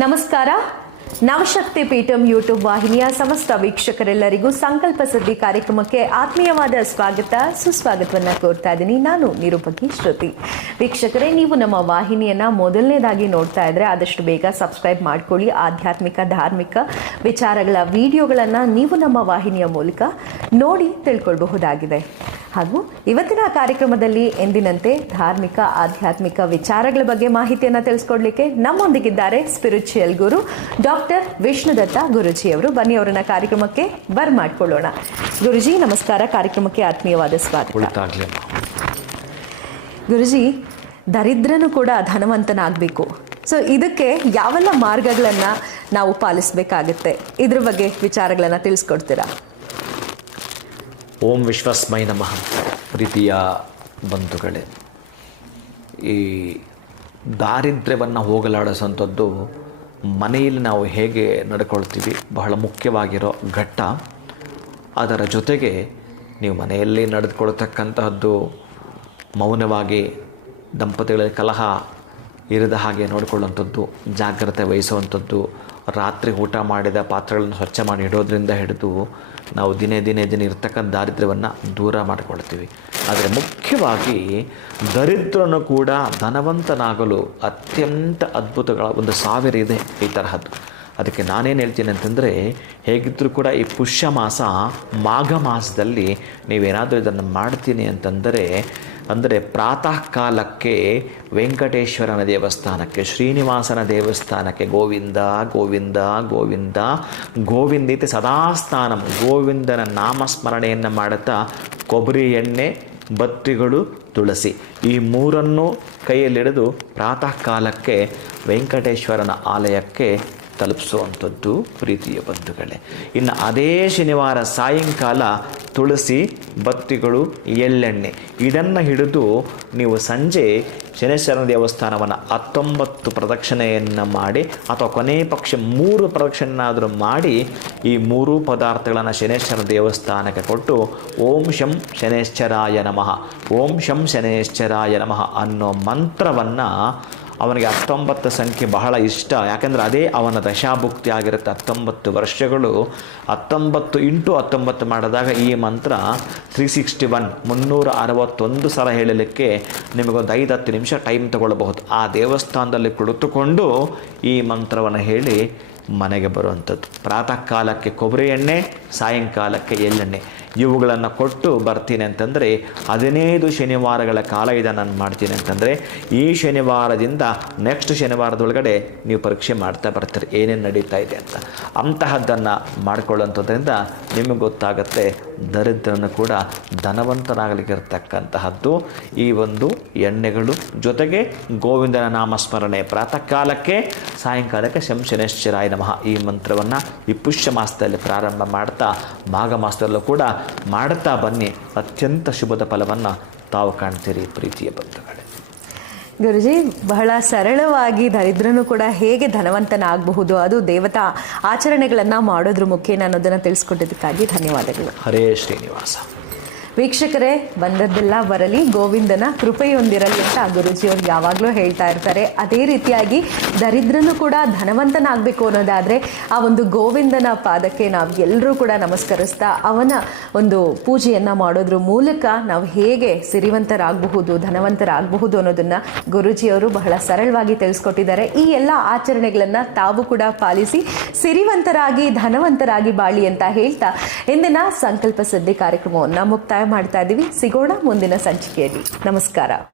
ನಮಸ್ಕಾರ. ನವಶಕ್ತಿ ಪೀಠಂ ಯೂಟ್ಯೂಬ್ ವಾಹಿನಿಯ ಸಮಸ್ತ ವೀಕ್ಷಕರೆಲ್ಲರಿಗೂ ಸಂಕಲ್ಪ ಸಿದ್ಧಿ ಕಾರ್ಯಕ್ರಮಕ್ಕೆ ಆತ್ಮೀಯವಾದ ಸ್ವಾಗತ ಸುಸ್ವಾಗತವನ್ನು ಕೋರ್ತಾ ಇದ್ದೀನಿ. ನಾನು ನಿರೂಪಕಿ ಶ್ರುತಿ. ವೀಕ್ಷಕರೇ, ನೀವು ನಮ್ಮ ವಾಹಿನಿಯನ್ನ ಮೊದಲನೇದಾಗಿ ನೋಡ್ತಾ ಇದ್ರೆ ಆದಷ್ಟು ಬೇಗ ಸಬ್ಸ್ಕ್ರೈಬ್ ಮಾಡ್ಕೊಳ್ಳಿ. ಆಧ್ಯಾತ್ಮಿಕ ಧಾರ್ಮಿಕ ವಿಚಾರಗಳ ವಿಡಿಯೋಗಳನ್ನು ನೀವು ನಮ್ಮ ವಾಹಿನಿಯ ಮೂಲಕ ನೋಡಿ ತಿಳ್ಕೊಳ್ಬಹುದಾಗಿದೆ. ಹಾಗೂ ಇವತ್ತಿನ ಕಾರ್ಯಕ್ರಮದಲ್ಲಿ ಎಂದಿನಂತೆ ಧಾರ್ಮಿಕ ಆಧ್ಯಾತ್ಮಿಕ ವಿಚಾರಗಳ ಬಗ್ಗೆ ಮಾಹಿತಿಯನ್ನು ತಿಳಿಸ್ಕೊಡ್ಲಿಕ್ಕೆ ನಮ್ಮೊಂದಿಗಿದ್ದಾರೆ ಸ್ಪಿರಿಚುವಲ್ ಗುರು ಡಾಕ್ಟರ್ ವಿಷ್ಣುದತ್ತ ಗುರುಜಿಯವರು. ಬನ್ನಿ ಅವರನ್ನ ಕಾರ್ಯಕ್ರಮಕ್ಕೆ ಬರ್ಮಾಡ್ಕೊಳ್ಳೋಣ. ಗುರುಜಿ ನಮಸ್ಕಾರ. ಕಾರ್ಯಕ್ರಮಕ್ಕೆ ಆತ್ಮೀಯವಾದ ಸ್ವಾಗತ. ಗುರುಜಿ, ದರಿದ್ರನು ಕೂಡ ಧನವಂತನಾಗಬೇಕು. ಸೊ ಇದಕ್ಕೆ ಯಾವೆಲ್ಲ ಮಾರ್ಗಗಳನ್ನು ನಾವು ಪಾಲಿಸಬೇಕಾಗುತ್ತೆ, ಇದ್ರ ಬಗ್ಗೆ ವಿಚಾರಗಳನ್ನು ತಿಳಿಸ್ಕೊಡ್ತೀರಾ? ಓಂ ವಿಶ್ವಸ್ಮೈ ನಮಃ. ಪ್ರೀತಿಯ ಬಂಧುಗಳೇ, ಈ ದಾರಿದ್ರ್ಯವನ್ನು ಹೋಗಲಾಡಿಸುವಂಥದ್ದು ಮನೆಯಲ್ಲಿ ನಾವು ಹೇಗೆ ನಡ್ಕೊಳ್ತೀವಿ ಬಹಳ ಮುಖ್ಯವಾಗಿರೋ ಘಟ್ಟ. ಅದರ ಜೊತೆಗೆ ನೀವು ಮನೆಯಲ್ಲಿ ನಡೆದುಕೊಳ್ತಕ್ಕಂತಹದ್ದು ಮೌನವಾಗಿ ದಂಪತಿಗಳಲ್ಲಿ ಕಲಹ ಇರದ ಹಾಗೆ ನೋಡಿಕೊಳ್ಳುವಂಥದ್ದು, ಜಾಗ್ರತೆ ವಹಿಸುವಂಥದ್ದು, ರಾತ್ರಿ ಊಟ ಮಾಡಿದ ಪಾತ್ರೆಗಳನ್ನು ಸ್ವಚ್ಛ ಮಾಡಿ ಇಡೋದ್ರಿಂದ ಹಿಡಿದು ನಾವು ದಿನೇ ಇರ್ತಕ್ಕಂಥ ದಾರಿದ್ರ್ಯವನ್ನು ದೂರ ಮಾಡಿಕೊಳ್ತೀವಿ. ಆದರೆ ಮುಖ್ಯವಾಗಿ ದರಿದ್ರನು ಕೂಡ ಧನವಂತನಾಗಲು ಅತ್ಯಂತ ಅದ್ಭುತಗಳ ಒಂದು 1000 ಇದೆ ಈ ತರಹದ್ದು. ಅದಕ್ಕೆ ನಾನೇನು ಹೇಳ್ತೀನಿ ಅಂತಂದರೆ, ಹೇಗಿದ್ದರೂ ಕೂಡ ಈ ಪುಷ್ಯ ಮಾಸ ಮಾಘ ಮಾಸದಲ್ಲಿ ನೀವೇನಾದರೂ ಇದನ್ನು ಮಾಡ್ತೀನಿ ಅಂದರೆ ಪ್ರಾತಃ ಕಾಲಕ್ಕೆ ವೆಂಕಟೇಶ್ವರನ ದೇವಸ್ಥಾನಕ್ಕೆ, ಶ್ರೀನಿವಾಸನ ದೇವಸ್ಥಾನಕ್ಕೆ ಗೋವಿಂದ ಗೋವಿಂದ ಗೋವಿಂದ ಗೋವಿಂದಿತಿ ಸದಾಸ್ಥಾನಂ, ಗೋವಿಂದನ ನಾಮಸ್ಮರಣೆಯನ್ನು ಮಾಡುತ್ತಾ ಕೊಬ್ಬರಿ ಎಣ್ಣೆ, ಬತ್ತಿಗಳು, ತುಳಸಿ ಈ 3 ಕೈಯಲ್ಲಿಡಿದು ಪ್ರಾತಃ ಕಾಲಕ್ಕೆ ವೆಂಕಟೇಶ್ವರನ ಆಲಯಕ್ಕೆ ತಲುಪಿಸುವಂಥದ್ದು ಪ್ರೀತಿಯ ಬಂಧುಗಳೇ. ಇನ್ನು ಅದೇ ಶನಿವಾರ ಸಾಯಂಕಾಲ ತುಳಸಿ, ಬತ್ತಿಗಳು, ಎಳ್ಳೆಣ್ಣೆ ಇದನ್ನು ಹಿಡಿದು ನೀವು ಸಂಜೆ ಶನೇಶ್ವರನ ದೇವಸ್ಥಾನವನ್ನು 19 ಪ್ರದಕ್ಷಿಣೆಯನ್ನು ಮಾಡಿ, ಅಥವಾ ಕೊನೆ ಪಕ್ಷ 3 ಪ್ರದಕ್ಷಿಣೆಯಾದರೂ ಮಾಡಿ ಈ 3 ಪದಾರ್ಥಗಳನ್ನು ಶನೇಶ್ವರ ದೇವಸ್ಥಾನಕ್ಕೆ ಕೊಟ್ಟು ಓಂ ಶಂ ಶನೇಶ್ವರಾಯ ನಮಃ, ಓಂ ಶಂ ಶನೇಶ್ವರಾಯ ನಮಃ ಅನ್ನೋ ಮಂತ್ರವನ್ನು, ಅವನಿಗೆ 19 ಸಂಖ್ಯೆ ಬಹಳ ಇಷ್ಟ, ಯಾಕೆಂದರೆ ಅದೇ ಅವನ ದಶಾಭುಕ್ತಿ ಆಗಿರುತ್ತೆ. 19 ವರ್ಷಗಳು 19 × 19 ಮಾಡಿದಾಗ ಈ ಮಂತ್ರ 361 361 ಸಲ ಹೇಳಲಿಕ್ಕೆ ನಿಮಗೊಂದು 5-10 ನಿಮಿಷ ಟೈಮ್ ತಗೊಳ್ಬಹುದು. ಆ ದೇವಸ್ಥಾನದಲ್ಲಿ ಕುಳಿತುಕೊಂಡು ಈ ಮಂತ್ರವನ್ನು ಹೇಳಿ ಮನೆಗೆ ಬರುವಂಥದ್ದು. ಪ್ರಾತಃ ಕಾಲಕ್ಕೆ ಕೊಬ್ಬರಿ ಎಣ್ಣೆ, ಸಾಯಂಕಾಲಕ್ಕೆ ಎಳ್ಳೆಣ್ಣೆ ಇವುಗಳನ್ನು ಕೊಟ್ಟು ಬರ್ತೀನಿ ಅಂತಂದರೆ 15 ಶನಿವಾರಗಳ ಕಾಲ ಇದನ್ನು ನಾನು ಮಾಡ್ತೀನಿ ಅಂತಂದರೆ ಈ ಶನಿವಾರದಿಂದ ನೆಕ್ಸ್ಟ್ ಶನಿವಾರದೊಳಗಡೆ ನೀವು ಪರೀಕ್ಷೆ ಮಾಡ್ತಾ ಬರ್ತೀರಿ ಏನೇನು ನಡೀತಾ ಇದೆ ಅಂತ. ಅಂತಹದ್ದನ್ನು ಮಾಡಿಕೊಳ್ಳುವಂಥದ್ರಿಂದ ನಿಮಗೆ ಗೊತ್ತಾಗುತ್ತೆ ದರಿದ್ರನು ಕೂಡ ಧನವಂತನಾಗಲಿಕ್ಕಿರ್ತಕ್ಕಂತಹದ್ದು ಈ ಒಂದು ಎಣ್ಣೆಗಳು. ಜೊತೆಗೆ ಗೋವಿಂದನ ನಾಮಸ್ಮರಣೆ ಪ್ರಾತಃ ಕಾಲಕ್ಕೆ, ಸಾಯಂಕಾಲಕ್ಕೆ ಶಂ ಶನೇಶ್ವರಾಯ ನಮಃ ಈ ಮಂತ್ರವನ್ನು ಈ ಪುಷ್ಯ ಮಾಸದಲ್ಲಿ ಪ್ರಾರಂಭ ಮಾಡ್ತಾ ಮಾಘ ಮಾಸದಲ್ಲೂ ಕೂಡ ಮಾಡುತ್ತಾ ಬನ್ನಿ. ಅತ್ಯಂತ ಶುಭದ ಫಲವನ್ನು ತಾವು ಕಾಣ್ತೀರಿ ಪ್ರೀತಿಯ ಬಂಧುಗಳೇ. ಗುರುಜಿ, ಬಹಳ ಸರಳವಾಗಿ ದರಿದ್ರನು ಕೂಡ ಹೇಗೆ ಧನವಂತನಾಗಬಹುದು, ಅದು ದೇವತಾ ಆಚರಣೆಗಳನ್ನು ಮಾಡೋದ್ರ ಮುಖೇನ ಅನ್ನೋದನ್ನು ತಿಳಿಸ್ಕೊಟ್ಟಿದ್ದಕ್ಕಾಗಿ ಧನ್ಯವಾದಗಳು. ಹರೇ ಶ್ರೀನಿವಾಸ. ವೀಕ್ಷಕರೇ, ಬಂದದ್ದೆಲ್ಲ ಬರಲಿ, ಗೋವಿಂದನ ಕೃಪೆಯೊಂದಿರಲಿ ಅಂತ ಗುರುಜಿಯವರು ಯಾವಾಗಲೂ ಹೇಳ್ತಾ ಇರ್ತಾರೆ. ಅದೇ ರೀತಿಯಾಗಿ ದರಿದ್ರನು ಕೂಡ ಧನವಂತನಾಗಬೇಕು ಅನ್ನೋದಾದರೆ ಆ ಒಂದು ಗೋವಿಂದನ ಪಾದಕ್ಕೆ ನಾವು ಎಲ್ಲರೂ ಕೂಡ ನಮಸ್ಕರಿಸ್ತಾ ಅವನ ಒಂದು ಪೂಜೆಯನ್ನು ಮಾಡೋದ್ರ ಮೂಲಕ ನಾವು ಹೇಗೆ ಸಿರಿವಂತರಾಗಬಹುದು, ಧನವಂತರಾಗಬಹುದು ಅನ್ನೋದನ್ನು ಗುರುಜಿಯವರು ಬಹಳ ಸರಳವಾಗಿ ತಿಳಿಸ್ಕೊಟ್ಟಿದ್ದಾರೆ. ಈ ಎಲ್ಲ ಆಚರಣೆಗಳನ್ನು ತಾವು ಕೂಡ ಪಾಲಿಸಿ ಸಿರಿವಂತರಾಗಿ ಧನವಂತರಾಗಿ ಬಾಳಿ ಅಂತ ಹೇಳ್ತಾ ಇಂದಿನ ಸಂಕಲ್ಪ ಸಿದ್ಧಿ ಕಾರ್ಯಕ್ರಮವನ್ನು ಮುಕ್ತಾಯ ಮಾಡ್ತಾ ಇದ್ದೀವಿ. ಸಿಗೋಣ ಮುಂದಿನ ಸಂಚಿಕೆಯಲ್ಲಿ. ನಮಸ್ಕಾರ.